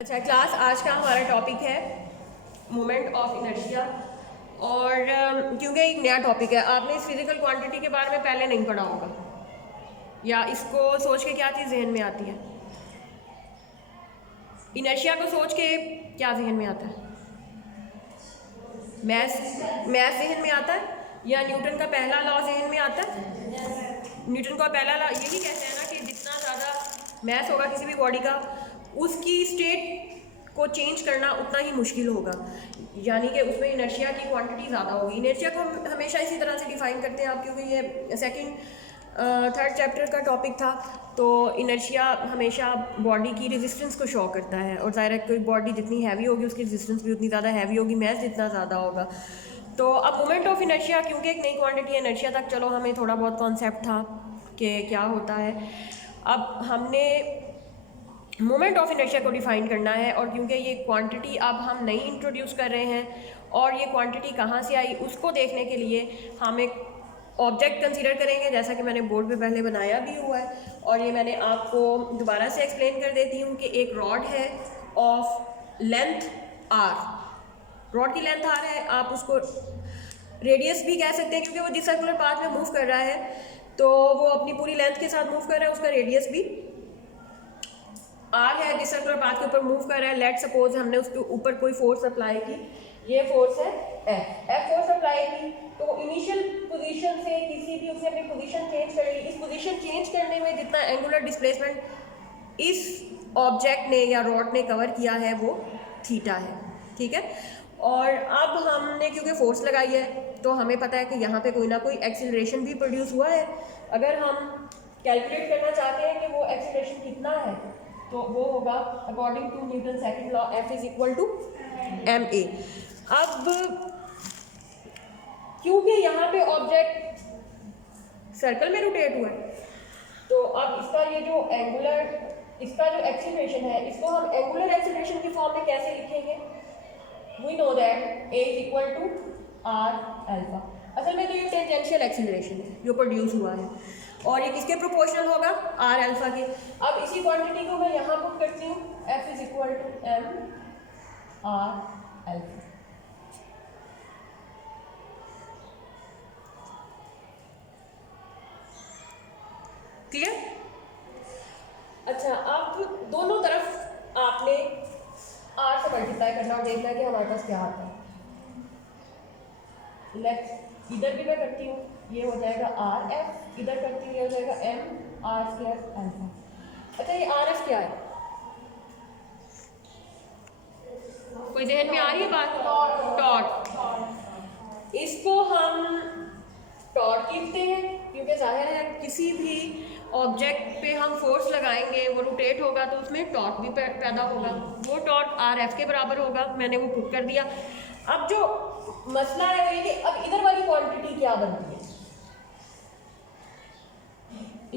अच्छा क्लास, आज का हमारा टॉपिक है मोमेंट ऑफ इनर्शिया। और क्योंकि एक नया टॉपिक है, आपने इस फिजिकल क्वांटिटी के बारे में पहले नहीं पढ़ा होगा, या इसको सोच के क्या चीज़ जहन में आती है? इनर्शिया को सोच के क्या जहन में आता है? मैथ मैथ जहन में आता है, या न्यूटन का पहला लॉ जहन में आता है? न्यूटन का पहला लॉ यही कहते हैं ना कि जितना ज़्यादा मैथ होगा किसी भी बॉडी का, उसकी स्टेट को चेंज करना उतना ही मुश्किल होगा, यानी कि उसमें इनर्शिया की क्वांटिटी ज़्यादा होगी। इनर्शिया को हम हमेशा इसी तरह से डिफाइन करते हैं आप, क्योंकि ये सेकंड थर्ड चैप्टर का टॉपिक था। तो इनर्शिया हमेशा बॉडी की रेजिस्टेंस को शो करता है, और ज़ाहिर है कोई बॉडी जितनी हैवी होगी उसकी रेजिस्टेंस भी उतनी ज़्यादा हैवी होगी, मैथ जितना ज़्यादा होगा। तो अब मोमेंट ऑफ इनर्शिया क्योंकि एक नई क्वांटिटी है, इनर्शिया तक चलो हमें थोड़ा बहुत कॉन्सेप्ट था कि क्या होता है। अब हमने मोमेंट ऑफ इनर्शिया को डिफाइन करना है, और क्योंकि ये क्वांटिटी अब हम नहीं इंट्रोड्यूस कर रहे हैं, और ये क्वांटिटी कहाँ से आई उसको देखने के लिए हम एक ऑब्जेक्ट कंसीडर करेंगे, जैसा कि मैंने बोर्ड पे पहले बनाया भी हुआ है। और ये मैंने आपको दोबारा से एक्सप्लेन कर देती हूँ कि एक रॉड है ऑफ लेंथ आर। रॉड की लेंथ आर है, आप उसको रेडियस भी कह सकते हैं, क्योंकि वो जिस सर्कुलर पाथ में मूव कर रहा है तो वो अपनी पूरी लेंथ के साथ मूव कर रहा है, उसका रेडियस भी आर है। जिस सर्कुलर पाथ के ऊपर मूव कर रहा है, लेट सपोज हमने उसके ऊपर कोई फोर्स अप्लाई की, ये फोर्स है एफ फोर्स अप्लाई की, तो इनिशियल पोजीशन से किसी भी उसने अपनी पोजीशन चेंज कर ली। इस पोजीशन चेंज करने में जितना एंगुलर डिस्प्लेसमेंट इस ऑब्जेक्ट ने या रॉड ने कवर किया है वो थीटा है, ठीक है। और अब हमने क्योंकि फोर्स लगाई है तो हमें पता है कि यहाँ पे कोई ना कोई एक्सीलरेशन भी प्रोड्यूस हुआ है। अगर हम कैलकुलेट करना चाहते हैं कि वो एक्सीलरेशन कितना है, तो वो होगा according to Newton second law, F is equal to ma। अब क्योंकि यहाँ पे ऑब्जेक्ट सर्कल में रोटेट हुआ है, तो अब इसका ये जो इसका जो एक्सीलरेशन है, इसको हम एंगुलर एक्सीलरेशन की फॉर्म में कैसे लिखेंगे? We know that a is equal to r alpha. असल में तो ये टेंजेंशियल एक्सीलरेशन है जो प्रोड्यूस हुआ है, और ये किसके प्रोपोर्शनल होगा? r अल्फा के। अब इसी क्वांटिटी को मैं यहाँ पुट करती हूँ, F is equal to m r alpha. Clear? अच्छा, अब दोनों तरफ आपने r से मल्टीप्लाई करना और देखना है कि हमारे पास क्या आता है। लेट्स इधर भी मैं करती हूँ, ये हो जाएगा आर एफ, इधर करती हूँ ये हो जाएगा एम आर स्क्वायर अल्फा। अच्छा, ये आर एफ क्या है? कोई जहन में आ रही है बात? टॉर्क। इसको हम टॉर्क लिखते हैं क्योंकि जाहिर है किसी भी ऑब्जेक्ट पे हम फोर्स लगाएंगे, वो रोटेट होगा तो उसमें टॉर्क भी पैदा होगा। वो टॉर्क आर एफ के बराबर होगा, मैंने वो पुट कर दिया। अब जो मसला है वो ये कि अब इधर वाली क्वांटिटी क्या बनती है,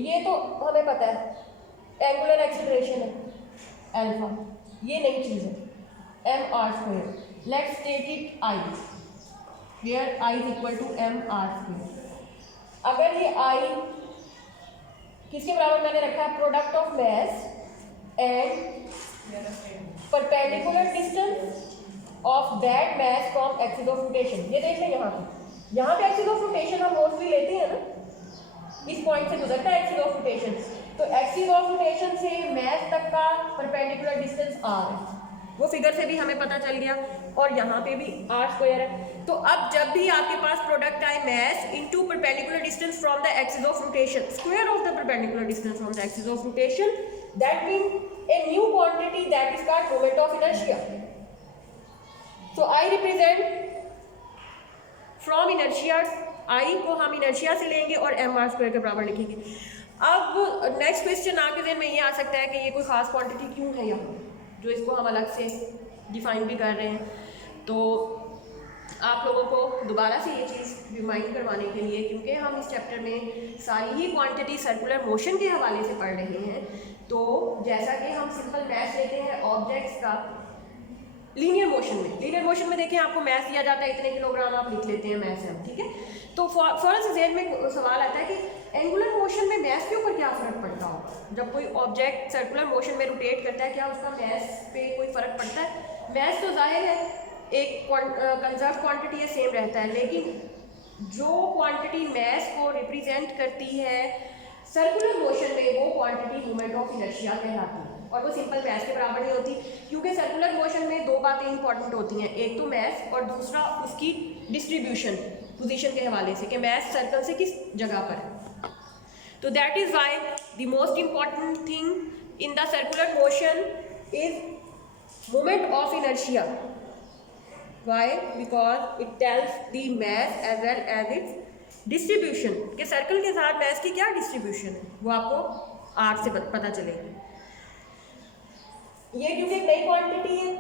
ये तो हमें पता है एंगुलर एक्सीलरेशन है अल्फा, ये नई चीज़ है M R square. Let's take it I, where I is equal to M R square. अगर ये आई किसके बराबर मैंने रखा है? Product of mass and perpendicular distance of that mass from axis of rotation. ये देख लें, यहाँ पे एक्सिस ऑफ रोटेशन हम मोस्टली लेते हैं ना, इस पॉइंट से गुजरता है एक्सिस ऑफ रोटेशन, तो एक्सिस ऑफ रोटेशन से मास तक का परपेंडिकुलर डिस्टेंस आर है, वो फिगर से भी हमें पता चल गया, और यहाँ पे भी आर स्क्वायर है। तो अब जब भी आपके पास प्रोडक्ट आए mass into perpendicular distance from the axis of rotation, square of the perpendicular distance from the axis of rotation, that mean a new quantity that is called moment of inertia. So I represent from inertia, I को हम inertia से लेंगे और M R square के बराबर लिखेंगे। अब next question आपके ज़हन में ये आ सकता है कि ये कोई ख़ास क्वांटिटी क्यों है यहाँ, जो इसको हम अलग से डिफाइन भी कर रहे हैं। तो आप लोगों को दोबारा से ये चीज़ रिमाइंड करवाने के लिए, क्योंकि हम इस चैप्टर में सारी ही क्वांटिटी सर्कुलर मोशन के हवाले से पढ़ रहे हैं, तो जैसा कि हम सिंपल मैथ लेते हैं ऑब्जेक्ट्स का लीनियर मोशन में देखें आपको मैथ दिया जाता है, इतने किलोग्राम आप लिख लेते हैं मैथ से, ठीक है। तो फौरन से ज़हन में सवाल आता है कि एंगुलर मोशन में मैथ के ऊपर क्या फ़र्क पड़ता होगा। जब कोई ऑब्जेक्ट सर्कुलर मोशन में रोटेट करता है, क्या उसका मैथ पे कोई फ़र्क फ़र्क पड़ता है? मैथ तो जाहिर है एक कंजर्व क्वांटिटी है, सेम रहता है, लेकिन जो क्वांटिटी मैस को रिप्रेजेंट करती है सर्कुलर मोशन में, वो क्वांटिटी मोमेंट ऑफ इनर्शिया कहलाती है, और वो सिंपल मैस के बराबर नहीं होती, क्योंकि सर्कुलर मोशन में दो बातें इंपॉर्टेंट होती हैं, एक तो मैस और दूसरा उसकी डिस्ट्रीब्यूशन पोजीशन के हवाले से कि मैस सर्कल से किस जगह पर है। तो that is why the most important thing in the circular motion is moment of inertia. Why? Because it tells the mass as well as its distribution, कि सर्कल के साथ मैस की क्या डिस्ट्रीब्यूशन है वो आपको आर से पता चलेगा। ये क्योंकि एक नई क्वांटिटी है,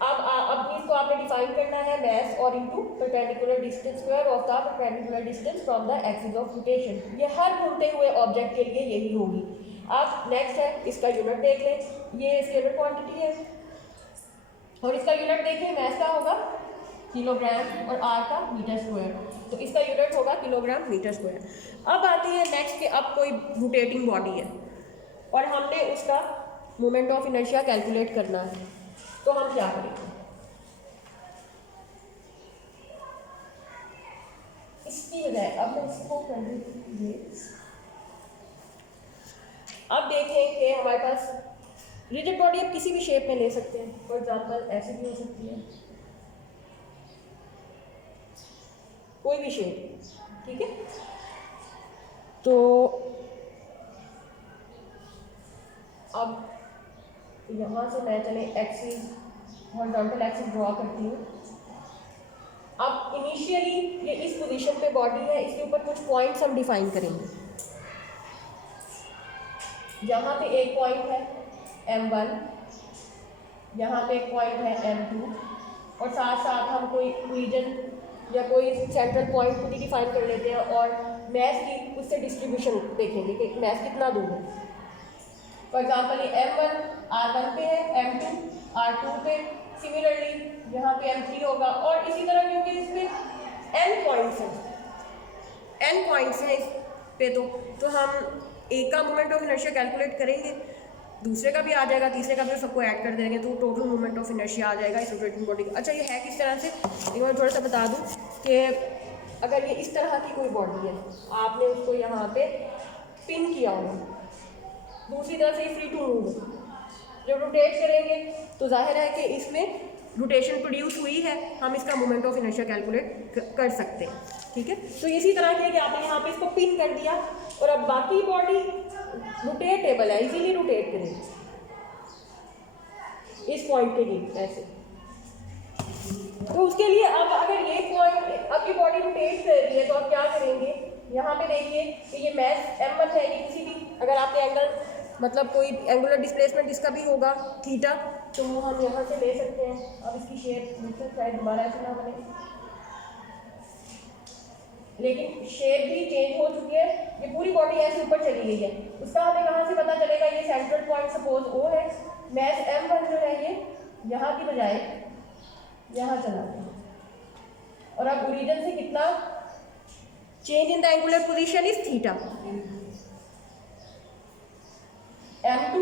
अब इसको आपने डिफाइन करना है मैस और into perpendicular distance square of the perpendicular distance from the axis of rotation. ये हर घूमते हुए ऑब्जेक्ट के लिए यही होगी। अब नेक्स्ट है, इसका यूनिट देख लें, ये स्केलर क्वांटिटी है और इसका यूनिट देखिए मैस का होगा किलोग्राम और आर का मीटर स्क्वायर, तो इसका यूनिट होगा किलोग्राम मीटर स्क्वायर। अब आती है नेक्स्ट कि अब कोई रोटेटिंग बॉडी है और हमने उसका मोमेंट ऑफ इनर्शिया कैलकुलेट करना है, तो हम क्या करेंगे? इसकी बजाय अब मैं इसको कर दूँगी, अब देखें कि हमारे पास रिजिड बॉडी आप किसी भी शेप में ले सकते हैं, फॉर एग्जाम्पल ऐसे भी हो सकती है, कोई भी शेप, ठीक है। तो अब यहाँ से मैं चले एक्सिस, हॉरिजॉन्टल एक्सिस ड्रॉ करती हूँ। अब इनिशियली ये इस पोजीशन पे बॉडी है, इसके ऊपर कुछ पॉइंट्स हम डिफाइन करेंगे। यहाँ पे एक पॉइंट है M1, यहाँ पे एक पॉइंट है M2, और साथ साथ हम कोई रीजन या कोई सेंट्रल पॉइंट खुद ही डिफाइन कर लेते हैं और मैस की उससे डिस्ट्रीब्यूशन देखेंगे कि मैस कितना दूर है। फॉर एग्जाम्पल ये M1 R1 पे है, M2 R2 पे, सिमिलरली यहाँ पे M3 होगा, और इसी तरह क्योंकि इसमें n पॉइंट्स हैं इस पे, तो हम एक का मोमेंट ऑफ इनर्शिया कैलकुलेट करेंगे, दूसरे का भी आ जाएगा, तीसरे का भी, सबको ऐड कर देंगे तो टोटल मोमेंट ऑफ इनर्शिया आ जाएगा इस रोटेटिंग बॉडी का। अच्छा, ये है किस तरह से, एक बार थोड़ा सा बता दूं कि अगर ये इस तरह की कोई बॉडी है, आपने उसको यहाँ पे पिन किया होगा, दूसरी तरफ से फ्री टू मूव, जब रोटेट करेंगे तो जाहिर है कि इसमें रोटेशन प्रोड्यूस हुई है, हम इसका मोमेंट ऑफ इनर्शिया कैलकुलेट कर सकते हैं, ठीक है। तो इसी तरह की है कि आपने यहाँ पे इसको पिन कर दिया और अब बाकी बॉडी रोटेटेबल है, इजीली रोटेट करेंगे इस पॉइंट के लिए ऐसे। तो उसके लिए अब अगर ये पॉइंट, अब ये बॉडी रोटेट कर रही है, तो आप क्या करेंगे, यहाँ पे देखिए कि ये मैस M1 है, ये किसी भी, अगर आपने एंगल मतलब कोई एंगुलर डिस्प्लेसमेंट इसका भी होगा थीटा, तो वो हम यहाँ से ले सकते हैं। अब इसकी शेप शायद दोबारा ऐसे ना बने, लेकिन शेप भी चेंज हो चुकी है, ये पूरी बॉडी ऐसे ऊपर चली गई है। उसका हमें कहाँ से पता चलेगा? ये सेंट्रल पॉइंट सपोज O है, मैस M1 जो है ये यहाँ की बजाय यहाँ चला गया, और अब ओरिजिन से कितना change in the angular position is theta. M2,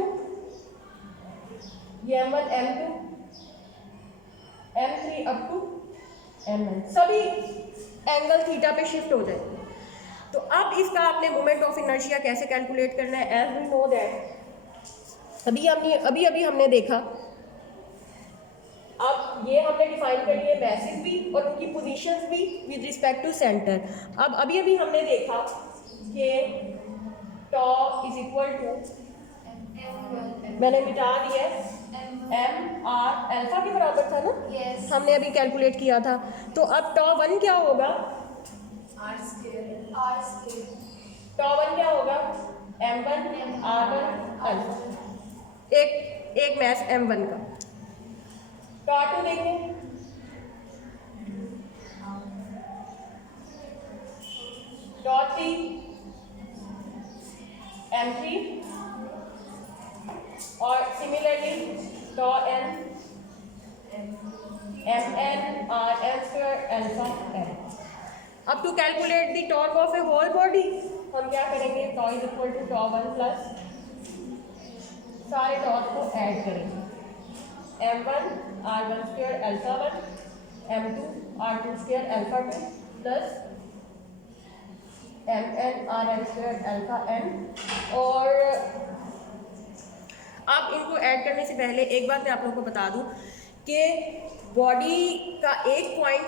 ये M1 M2 M3 up to M1, सभी एंगल थीटा पे शिफ्ट हो जाएंगे। तो अब इसका आपने मोमेंट ऑफ इनर्शिया कैसे कैलकुलेट करना है? एज वी नो दैट अभी हमने देखा, अब ये हमने डिफाइन कर लिए मैसेज भी और उनकी पोजीशंस भी विद रिस्पेक्ट टू सेंटर। अब अभी हमने देखा कि टॉ इज इक्वल टू, मैंने मिटा दिया, M R अल्फा के बराबर था ना, yes. हमने अभी कैलकुलेट किया था। तो अब टॉ 1 क्या होगा? R स्क्वायर टॉ 1 क्या होगा? M1 R1 अल्फा, एक मैस M1 का। टॉ 2 देखें, टॉ 3 M3, और similarly tau n Mn Rn square alpha n। अब to calculate the torque of a whole body हम क्या करेंगे? Tau is equal to tau 1 plus सारे टॉर्क को ऐड करेंगे। m1 r1 square alpha 1 m2 r2 square alpha 2 plus mn rn square alpha n। और अब इनको ऐड करने से पहले एक बात मैं आप लोगों को बता दूं कि बॉडी का एक पॉइंट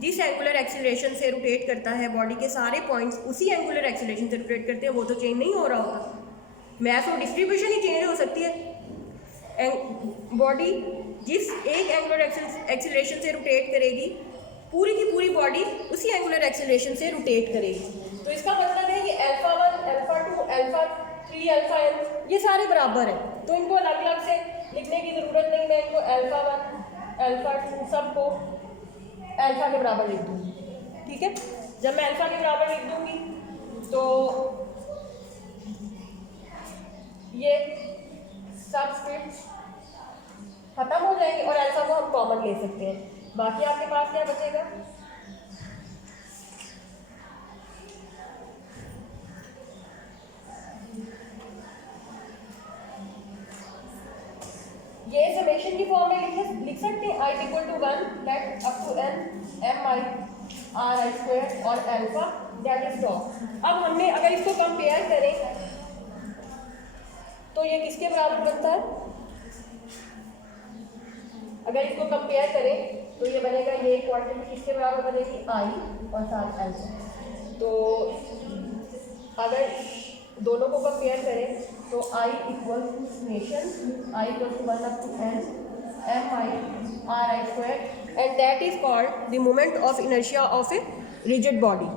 जिस एंगुलर एक्सीलरेशन से रोटेट करता है, बॉडी के सारे पॉइंट्स उसी एंगुलर एक्सीलरेशन से रोटेट करते हैं, वो तो चेंज नहीं हो रहा होता। मैथ और डिस्ट्रीब्यूशन ही चेंज हो सकती है। बॉडी जिस एक एंगुलर एक्सीलरेशन से रोटेट करेगी, पूरी की पूरी बॉडी उसी एंगुलर एक्सीलरेशन से रोटेट करेगी। तो इसका मतलब है कि alpha 1, alpha 2, alpha 3, alpha n ये सारे बराबर हैं, तो इनको अलग अलग से लिखने की ज़रूरत नहीं। मैं इनको अल्फा 1, अल्फा 2 सबको अल्फा के बराबर लिख दूँगी, ठीक है। जब मैं अल्फा के बराबर लिख दूँगी तो ये सबस्क्रिप्ट खत्म हो जाएंगे और अल्फा को हम कॉमन ले सकते हैं। बाकी आपके पास क्या बचेगा, ये समेशन की फॉर्म में लिख सकते हैं। i equal to 1 that up to n m i r i square और अल्फा दैट इज टॉप। अब हमने अगर इसको कंपेयर करें तो ये किसके बराबर बनता है, अगर इसको कंपेयर करें तो ये बनेगा, ये क्वांटिटी किसके बराबर बनेगी, i और साथ अल्फा। तो अगर दोनों को कंपेयर करें तो i equal to summation i equal to 1 up to n m i r i square and that is called the moment of inertia of a rigid body.